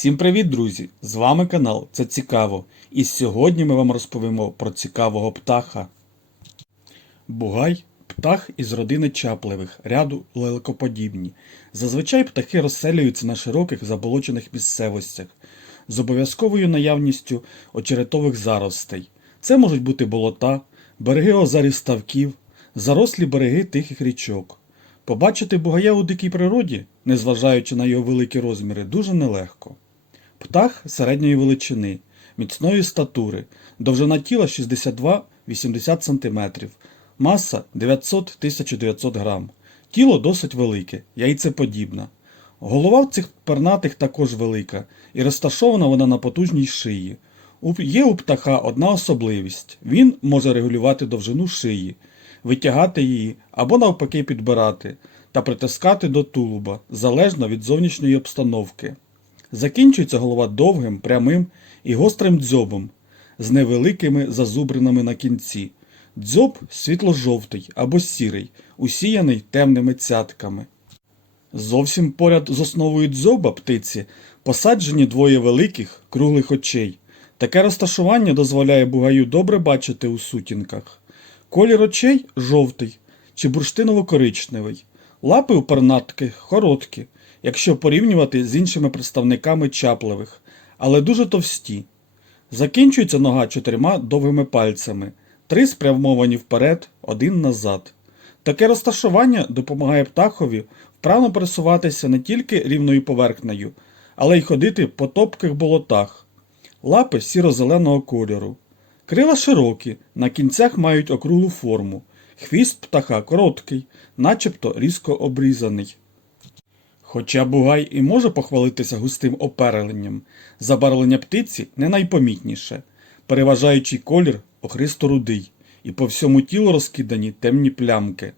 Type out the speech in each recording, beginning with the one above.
Всім привіт, друзі! З вами канал Це Цікаво. І сьогодні ми вам розповімо про цікавого птаха. Бугай птах із родини чапливих, ряду лелекоподібні. Зазвичай птахи розселюються на широких заболочених місцевостях з обов'язковою наявністю очеретових заростей. Це можуть бути болота, береги озер ставків, зарослі береги тихих річок. Побачити бугая у дикій природі, незважаючи на його великі розміри, дуже нелегко. Птах середньої величини, міцної статури, довжина тіла 62-80 см, маса 900-1900 грам. Тіло досить велике, яйцеподібне. Голова цих пернатих також велика, і розташована вона на потужній шиї. Є у птаха одна особливість: він може регулювати довжину шиї, витягати її або навпаки підбирати та притискати до тулуба, залежно від зовнішньої обстановки. Закінчується голова довгим, прямим і гострим дзьобом з невеликими зазубринами на кінці. Дзьоб світло-жовтий або сірий, усіяний темними цятками. Зовсім поряд з основою дзьоба птиці посаджені двоє великих круглих очей. Таке розташування дозволяє бугаю добре бачити у сутінках. Колір очей жовтий чи бурштиново-коричневий. Лапи у пернатких короткі, якщо порівнювати з іншими представниками чапливих, але дуже товсті. Закінчується нога чотирма довгими пальцями, три спрямовані вперед, один назад. Таке розташування допомагає птахові вправно пересуватися не тільки рівною поверхнею, але й ходити по топких болотах. Лапи сіро-зеленого кольору. Крила широкі, на кінцях мають округлу форму. Хвіст птаха короткий, начебто різко обрізаний. Хоча бугай і може похвалитися густим опереленням, забарвлення птиці не найпомітніше. Переважаючий колір охристо-рудий, і по всьому тілу розкидані темні плямки.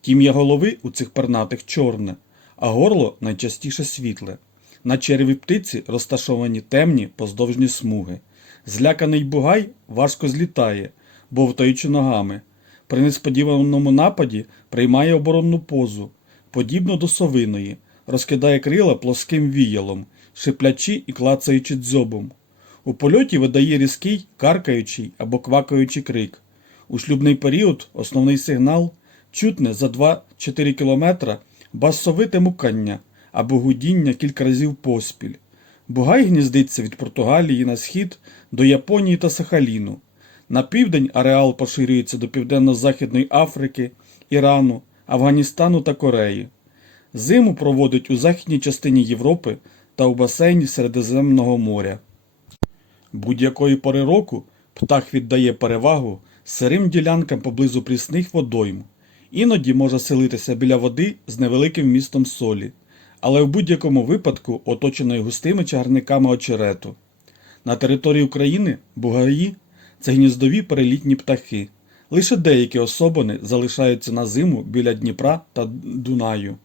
Тім'я голови у цих пернатих чорне, а горло найчастіше світле. На череві птиці розташовані темні поздовжні смуги. Зляканий бугай важко злітає, бовтаючи ногами. При несподіваному нападі приймає оборонну позу, подібно до совиної, розкидає крила плоским віялом, шиплячи і клацаючи дзьобом. У польоті видає різкий, каркаючий або квакаючий крик. У шлюбний період основний сигнал чутне за 2-4 кілометра басовите мукання або гудіння кілька разів поспіль. Бугай гніздиться від Португалії на схід до Японії та Сахаліну. На південь ареал поширюється до Південно-Західної Африки, Ірану, Афганістану та Кореї. Зиму проводить у західній частині Європи та у басейні Середземного моря. Будь-якої пори року птах віддає перевагу сирим ділянкам поблизу прісних водойм. Іноді може селитися біля води з невеликим містом солі, але в будь-якому випадку оточеної густими чагарниками очерету. На території України бугаї це гніздові перелітні птахи. Лише деякі особини залишаються на зиму біля Дніпра та Дунаю.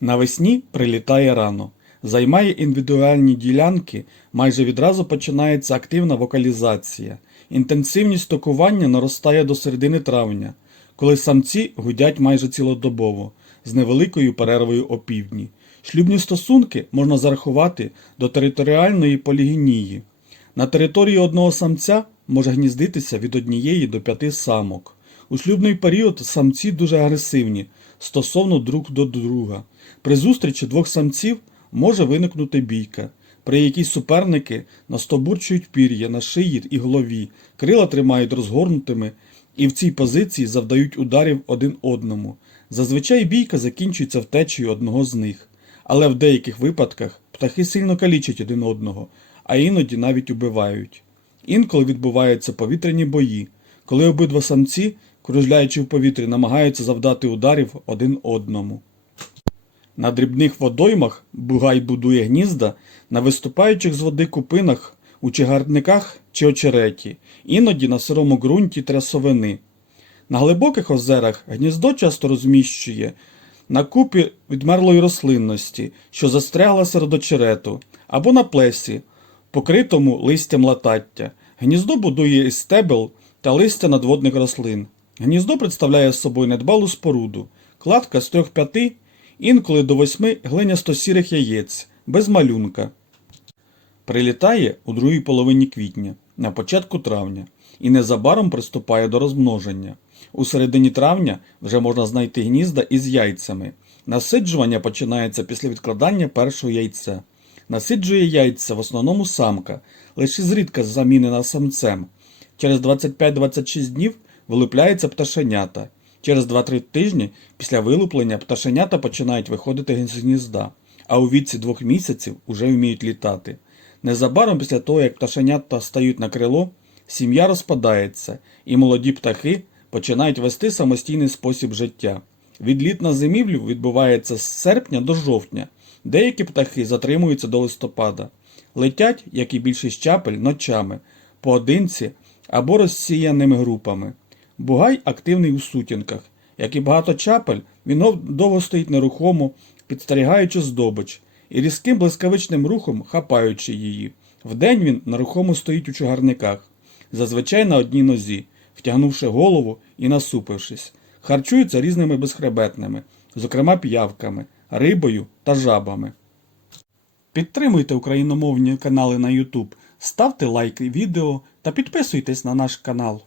Навесні прилітає рано. Займає індивідуальні ділянки, майже відразу починається активна вокалізація. Інтенсивність токування наростає до середини травня, коли самці гудять майже цілодобово, з невеликою перервою опівдні. Шлюбні стосунки можна зарахувати до територіальної полігінії. На території одного самця може гніздитися від однієї до п'яти самок. У шлюбний період самці дуже агресивні стосовно друг до друга. При зустрічі двох самців може виникнути бійка, при якій суперники настобурчують пір'я на шиї і голові, крила тримають розгорнутими і в цій позиції завдають ударів один одному. Зазвичай бійка закінчується втечею одного з них, але в деяких випадках птахи сильно калічать один одного, а іноді навіть убивають. Інколи відбуваються повітряні бої, коли обидва самці, кружляючи в повітрі, намагаються завдати ударів один одному. На дрібних водоймах бугай будує гнізда на виступаючих з води купинах, у чагарниках чи очереті, іноді на сирому ґрунті трясовини. На глибоких озерах гніздо часто розміщує на купі відмерлої рослинності, що застрягла серед очерету, або на плесі, покритому листям латаття. Гніздо будує із стебел та листя надводних рослин. Гніздо представляє собою недбалу споруду, кладка з трьох-п'яти, інколи до восьми глинясто-сірих яєць, без малюнка. Прилітає у другій половині квітня, на початку травня, і незабаром приступає до розмноження. У середині травня вже можна знайти гнізда із яйцями. Насиджування починається після відкладання першого яйця. Насиджує яйця в основному самка, лише зрідка замінена самцем. Через 25-26 днів вилупляються пташенята. Через 2-3 тижні після вилуплення пташенята починають виходити з гнізда, а у віці двох місяців уже вміють літати. Незабаром після того, як пташенята стають на крило, сім'я розпадається, і молоді птахи починають вести самостійний спосіб життя. Відліт на зимівлю відбувається з серпня до жовтня. Деякі птахи затримуються до листопада. Летять, як і більшість чапель, ночами, поодинці або розсіяними групами. Бугай активний у сутінках. Як і багато чапель, він довго стоїть нерухомо, підстерігаючи здобич, і різким блискавичним рухом хапаючи її. Вдень він нерухомо стоїть у чагарниках, зазвичай на одній нозі, втягнувши голову і насупившись. Харчується різними безхребетними, зокрема п'явками, рибою та жабами. Підтримуйте україномовні канали на YouTube, ставте лайки відео та підписуйтесь на наш канал.